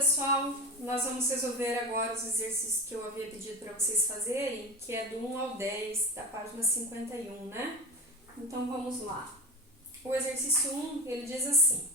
pessoal, nós vamos resolver agora os exercícios que eu havia pedido para vocês fazerem, que é do 1 ao 10, da página 51, né? Então vamos lá. O exercício 1, ele diz assim: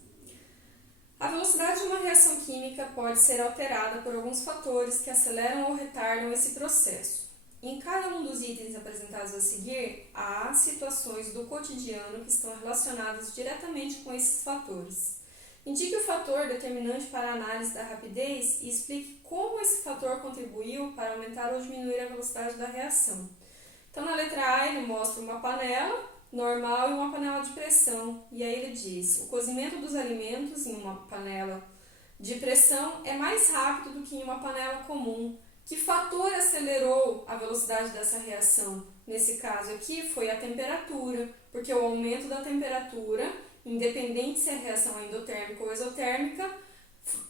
a velocidade de uma reação química pode ser alterada por alguns fatores que aceleram ou retardam esse processo. Em cada um dos itens apresentados a seguir, há situações do cotidiano que estão relacionadas diretamente com esses fatores. Indique o fator determinante para a análise da rapidez e explique como esse fator contribuiu para aumentar ou diminuir a velocidade da reação. Então, na letra A, ele mostra uma panela normal e uma panela de pressão. E aí ele diz: o cozimento dos alimentos em uma panela de pressão é mais rápido do que em uma panela comum. Que fator acelerou a velocidade dessa reação? Nesse caso aqui foi a temperatura, porque o aumento da temperatura, independente se a reação é endotérmica ou exotérmica,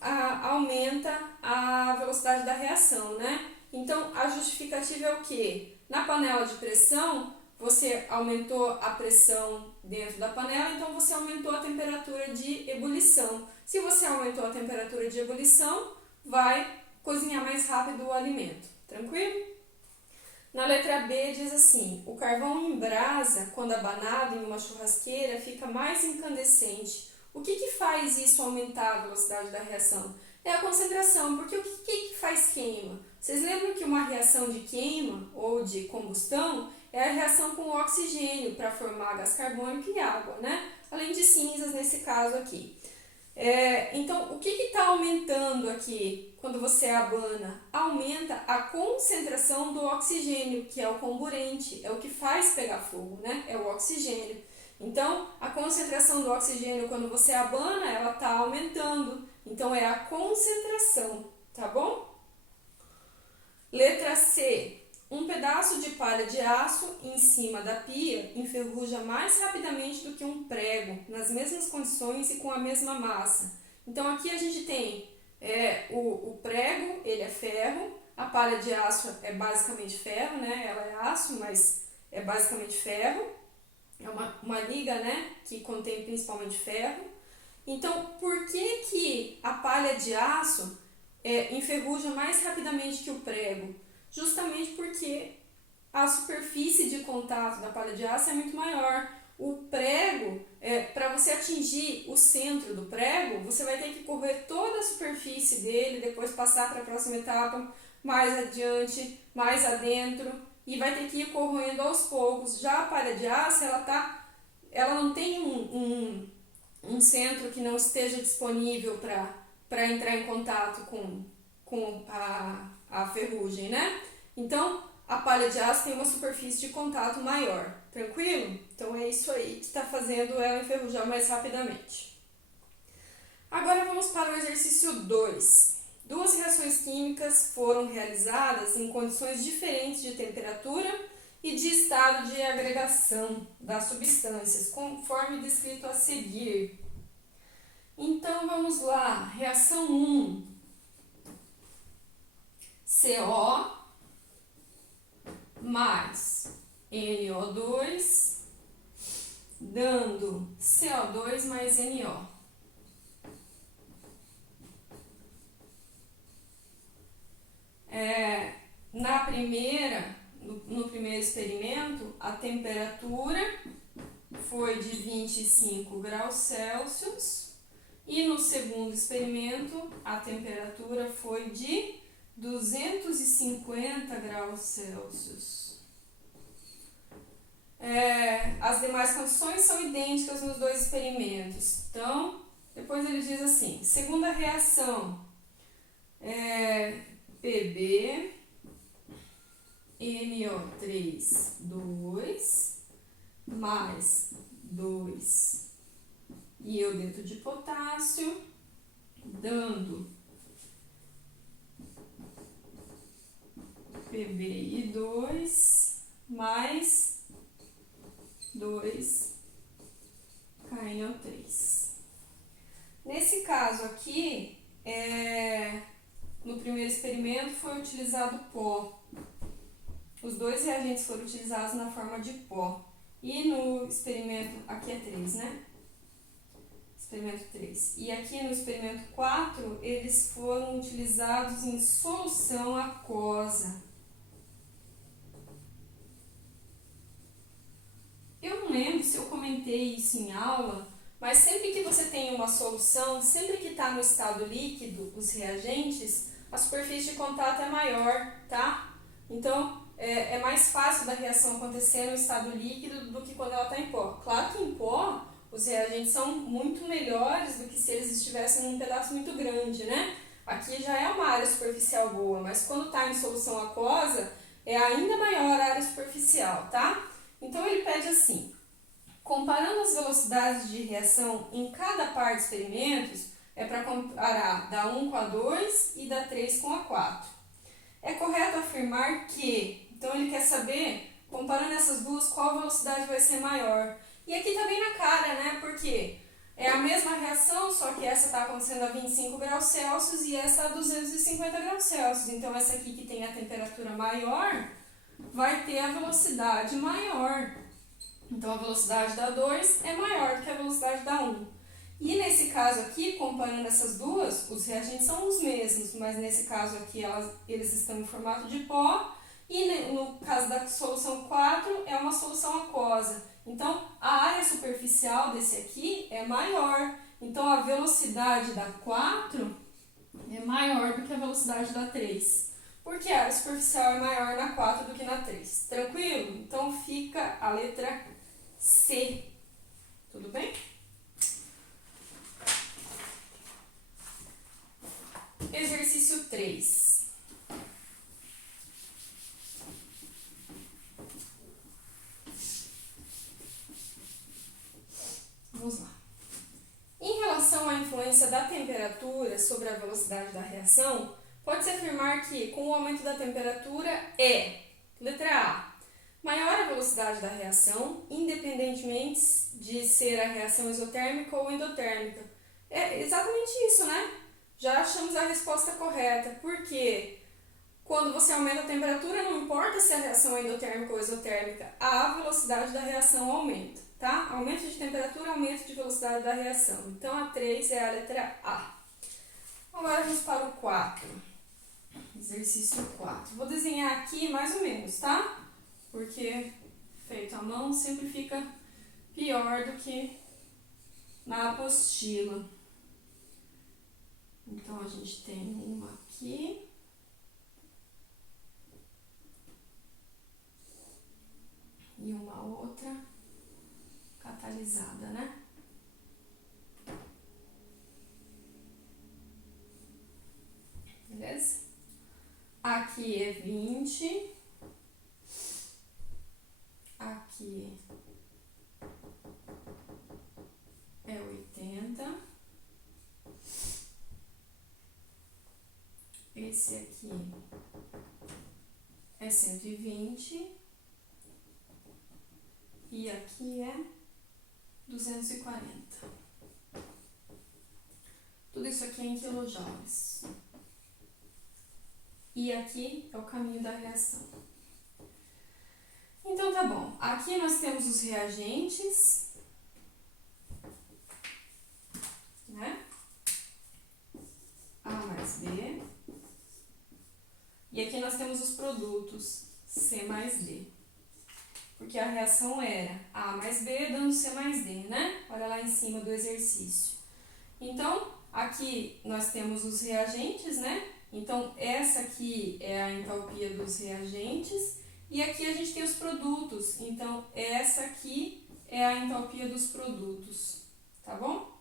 aumenta a velocidade da reação, né? Então, a justificativa é o quê? Na panela de pressão, você aumentou a pressão dentro da panela, então você aumentou a temperatura de ebulição. Se você aumentou a temperatura de ebulição, vai cozinhar mais rápido o alimento. Tranquilo? Na letra B diz assim: o carvão em brasa, quando abanado em uma churrasqueira, fica mais incandescente. O que faz isso aumentar a velocidade da reação? É a concentração, porque o que faz queima? Vocês lembram que uma reação de queima ou de combustão é a reação com o oxigênio para formar gás carbônico e água, né? Além de cinzas nesse caso aqui. Então, o que está aumentando aqui quando você abana? Aumenta a concentração do oxigênio, que é o comburente, é o que faz pegar fogo, né? É o oxigênio. Então, a concentração do oxigênio quando você abana, ela está aumentando. Então, é a concentração, tá bom? Letra C. Um pedaço de palha de aço em cima da pia enferruja mais rapidamente do que um prego, nas mesmas condições e com a mesma massa. Então, aqui a gente tem o prego, ele é ferro, a palha de aço é basicamente ferro, né? Ela é aço, mas é basicamente ferro. É uma liga, né? Que contém principalmente ferro. Então, por que a palha de aço enferruja mais rapidamente que o prego? Justamente porque a superfície de contato da palha de aço é muito maior. O prego, para você atingir o centro do prego, você vai ter que correr toda a superfície dele, depois passar para a próxima etapa, mais adiante, mais adentro, e vai ter que ir corroendo aos poucos. Já a palha de aço, ela não tem um centro que não esteja disponível para entrar em contato com a ferrugem, né? Então, a palha de aço tem uma superfície de contato maior, tranquilo? Então, é isso aí que está fazendo ela enferrujar mais rapidamente. Agora, vamos para o exercício 2. Duas reações químicas foram realizadas em condições diferentes de temperatura e de estado de agregação das substâncias, conforme descrito a seguir. Então, vamos lá. Reação 1. CO mais NO2, dando CO2 mais NO. No primeiro experimento, a temperatura foi de 25 graus Celsius e no segundo experimento, a temperatura foi de 250 graus Celsius. As demais condições são idênticas nos dois experimentos. Então, depois ele diz assim: segunda reação, Pb, NO3, 2, mais 2 iodeto de potássio, dando PbI2 mais 2 KNO3. Nesse caso aqui, no primeiro experimento foi utilizado pó. Os dois reagentes foram utilizados na forma de pó. E no experimento, aqui é 3, né? experimento 3. E aqui no experimento 4, eles foram utilizados em solução aquosa. Eu não lembro se eu comentei isso em aula, mas sempre que você tem uma solução, sempre que está no estado líquido, os reagentes, a superfície de contato é maior, tá? Então, é mais fácil da reação acontecer no estado líquido do que quando ela está em pó. Claro que em pó, os reagentes são muito melhores do que se eles estivessem num pedaço muito grande, né? Aqui já é uma área superficial boa, mas quando está em solução aquosa, é ainda maior a área superficial, tá? Então, ele pede assim: comparando as velocidades de reação em cada par de experimentos, é para comparar da 1 com a 2 e da 3 com a 4. É correto afirmar que, então ele quer saber, comparando essas duas, qual velocidade vai ser maior. E aqui está bem na cara, né? Porque é a mesma reação, só que essa está acontecendo a 25 graus Celsius e essa a 250 graus Celsius. Então, essa aqui que tem a temperatura maior vai ter a velocidade maior. Então, a velocidade da 2 é maior do que a velocidade da 1. E nesse caso aqui, comparando essas duas, os reagentes são os mesmos, mas nesse caso aqui eles estão em formato de pó, e no caso da solução 4 é uma solução aquosa. Então, a área superficial desse aqui é maior. Então, a velocidade da 4 é maior do que a velocidade da 3. Porque a área superficial é maior na 4 do que na 3. Tranquilo? Então, fica a letra C. Tudo bem? Exercício 3. Vamos lá. Em relação à influência da temperatura sobre a velocidade da reação, pode-se afirmar que, com o aumento da temperatura, letra A, maior a velocidade da reação, independentemente de ser a reação isotérmica ou endotérmica. É exatamente isso, né? Já achamos a resposta correta, porque quando você aumenta a temperatura, não importa se a reação é endotérmica ou exotérmica, a velocidade da reação aumenta, tá? Aumento de temperatura, aumento de velocidade da reação. Então, a 3 é a letra A. Agora, vamos para o 4. Exercício 4. Vou desenhar aqui mais ou menos, tá? Porque feito à mão sempre fica pior do que na apostila. Então, a gente tem uma aqui. E uma outra catalisada, né? Beleza? Aqui é 20. Aqui é 80. Esse aqui é 120. E aqui é 240. Tudo isso aqui é em quilojoules. E aqui é o caminho da reação. Então, tá bom. Aqui nós temos os reagentes, né? A mais B. E aqui nós temos os produtos, C mais D. Porque a reação era A mais B dando C mais D, né? Olha lá em cima do exercício. Então, aqui nós temos os reagentes, né? Então, essa aqui é a entalpia dos reagentes. E aqui a gente tem os produtos. Então, essa aqui é a entalpia dos produtos. Tá bom?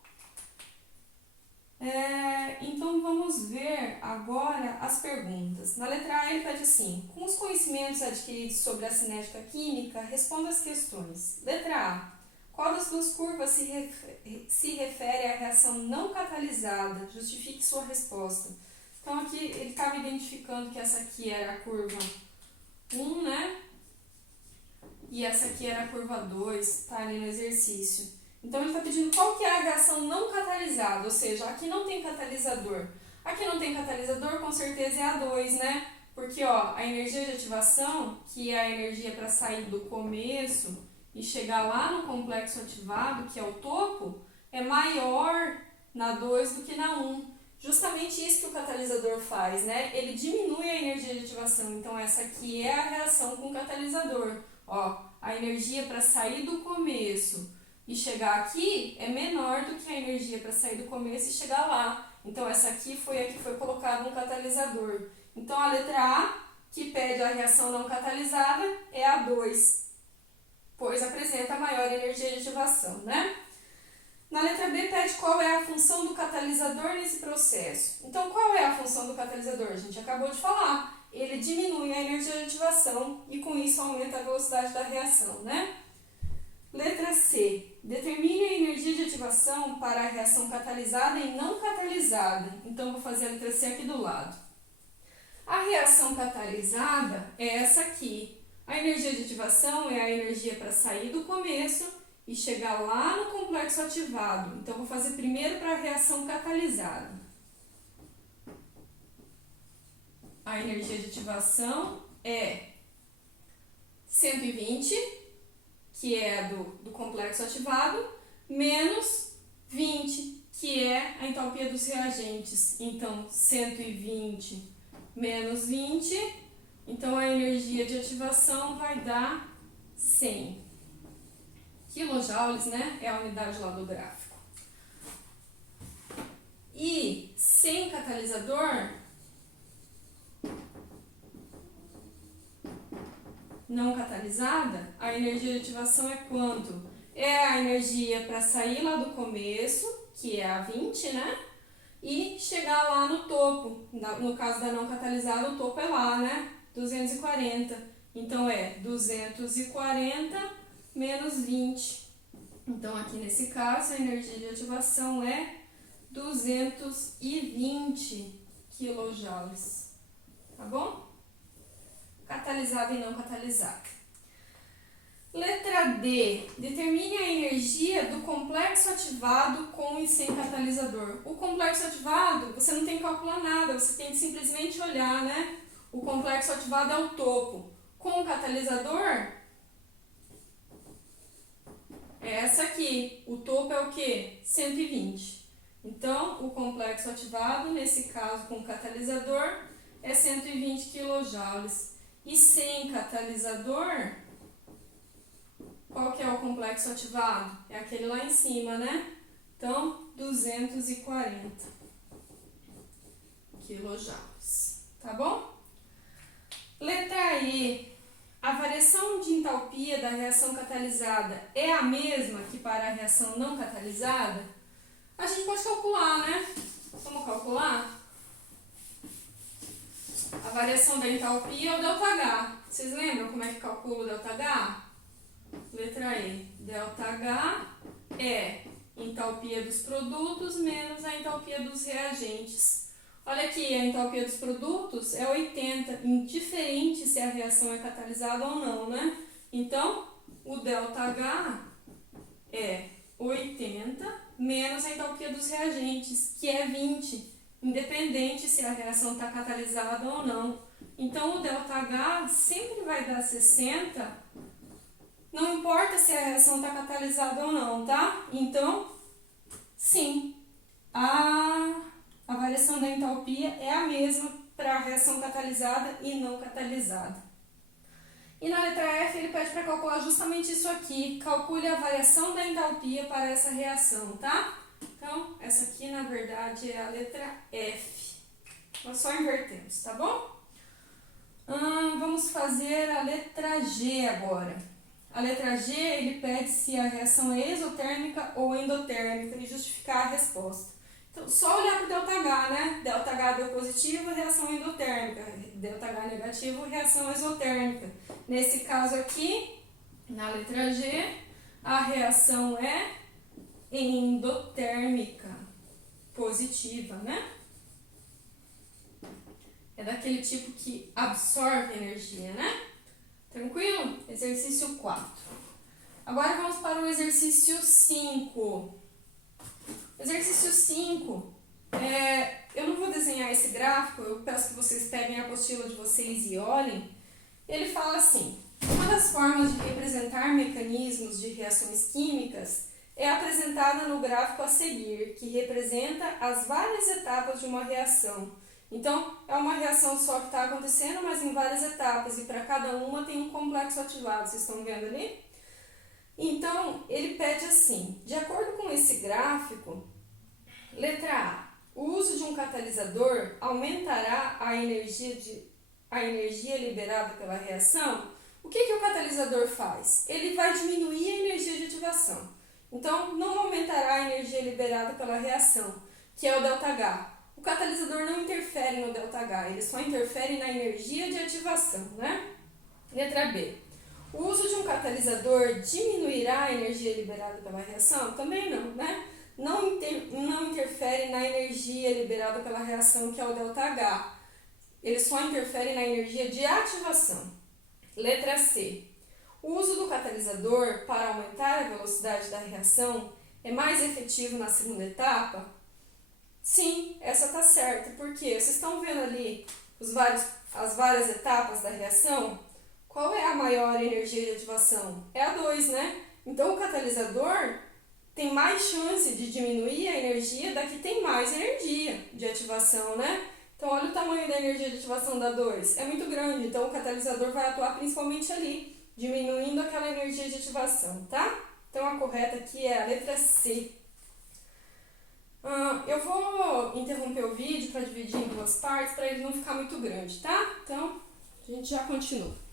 Então, vamos ver agora as perguntas. Na letra A, ele pede assim: com os conhecimentos adquiridos sobre a cinética química, responda as questões. Letra A. Qual das duas curvas se refere à reação não catalisada? Justifique sua resposta. Então, aqui ele estava identificando que essa aqui era a curva 1, né? E essa aqui era a curva 2, tá ali no exercício. Então, ele está pedindo qual que é a reação não catalisada, ou seja, aqui não tem catalisador. Aqui não tem catalisador, com certeza é a 2, né? Porque, ó, a energia de ativação, que é a energia para sair do começo e chegar lá no complexo ativado, que é o topo, é maior na 2 do que na 1. Justamente isso que o catalisador faz, né? Ele diminui a energia de ativação. Então, essa aqui é a reação com o catalisador. Ó, a energia para sair do começo e chegar aqui é menor do que a energia para sair do começo e chegar lá. Então, essa aqui foi a que foi colocada no catalisador. Então, a letra A, que pede a reação não catalisada, é a 2, pois apresenta maior energia de ativação, né? Na letra B, pede qual é a função do catalisador nesse processo. Então, qual é a função do catalisador? A gente acabou de falar. Ele diminui a energia de ativação e, com isso, aumenta a velocidade da reação, né? Letra C. Determine a energia de ativação para a reação catalisada e não catalisada. Então, vou fazer a letra C aqui do lado. A reação catalisada é essa aqui. A energia de ativação é a energia para sair do começo e chegar lá no complexo ativado. Então, vou fazer primeiro para a reação catalisada. A energia de ativação é 120, que é do complexo ativado, menos 20, que é a entalpia dos reagentes. Então, 120 menos 20, então a energia de ativação vai dar 100 quilojoules, né? É a unidade lá do gráfico. E sem catalisador, não catalisada, a energia de ativação é quanto? É a energia para sair lá do começo, que é a 20, né? E chegar lá no topo. No caso da não catalisada, o topo é lá, né? 240. Então, é 240 menos 20. Então, aqui nesse caso, a energia de ativação é 220 quilojoules. Tá bom? Catalisada e não catalisada. Letra D. Determine a energia do complexo ativado com e sem catalisador. O complexo ativado, você não tem que calcular nada, você tem que simplesmente olhar, né? O complexo ativado é o topo. Com o catalisador, é essa aqui. O topo é o quê? 120. Então, o complexo ativado, nesse caso com o catalisador, é 120 quilojoules. E sem catalisador, qual que é o complexo ativado? É aquele lá em cima, né? Então, 240 quilojoules. Tá bom? Letra E. A variação de entalpia da reação catalisada é a mesma que para a reação não catalisada? A gente pode calcular, né? Vamos calcular? A variação da entalpia é o ΔH. Vocês lembram como é que calcula o ΔH? Letra E. ΔH é entalpia dos produtos menos a entalpia dos reagentes. Olha aqui, a entalpia dos produtos é 80, indiferente se a reação é catalisada ou não, né? Então, o ΔH é 80 menos a entalpia dos reagentes, que é 20, independente se a reação está catalisada ou não. Então, o ΔH sempre vai dar 60, não importa se a reação está catalisada ou não, tá? Então, sim, a variação da entalpia é a mesma para a reação catalisada e não catalisada. E na letra F, ele pede para calcular justamente isso aqui. Calcule a variação da entalpia para essa reação, tá? Então, essa aqui, na verdade, é a letra F. Nós só invertemos, tá bom? Vamos fazer a letra G agora. A letra G, ele pede se a reação é exotérmica ou endotérmica e justificar a resposta. Então, só olhar para o ΔH, né? ΔH deu positivo, reação endotérmica. ΔH negativo, reação exotérmica. Nesse caso aqui, na letra G, a reação é endotérmica, positiva, né? É daquele tipo que absorve energia, né? Tranquilo? Exercício 4. Agora vamos para o exercício 5. Exercício 5, eu não vou desenhar esse gráfico, eu peço que vocês peguem a apostila de vocês e olhem. Ele fala assim: uma das formas de representar mecanismos de reações químicas é apresentada no gráfico a seguir, que representa as várias etapas de uma reação. Então, é uma reação só que está acontecendo, mas em várias etapas, e para cada uma tem um complexo ativado, vocês estão vendo ali? Então, ele pede assim, de acordo com esse gráfico, letra A, o uso de um catalisador aumentará a energia liberada pela reação? O que o catalisador faz? Ele vai diminuir a energia de ativação. Então, não aumentará a energia liberada pela reação, que é o ΔH. O catalisador não interfere no ΔH, ele só interfere na energia de ativação, né? Letra B. O uso de um catalisador diminuirá a energia liberada pela reação? Também não, né? Não interfere na energia liberada pela reação, que é o ΔH. Ele só interfere na energia de ativação. Letra C. O uso do catalisador para aumentar a velocidade da reação é mais efetivo na segunda etapa? Sim, essa está certa. Por quê? Vocês estão vendo ali as várias etapas da reação? Qual é a maior energia de ativação? É a 2, né? Então, o catalisador tem mais chance de diminuir a energia da que tem mais energia de ativação, né? Então, olha o tamanho da energia de ativação da 2. É muito grande, então o catalisador vai atuar principalmente ali, diminuindo aquela energia de ativação, tá? Então, a correta aqui é a letra C. Eu vou interromper o vídeo para dividir em duas partes, para ele não ficar muito grande, tá? Então, a gente já continua.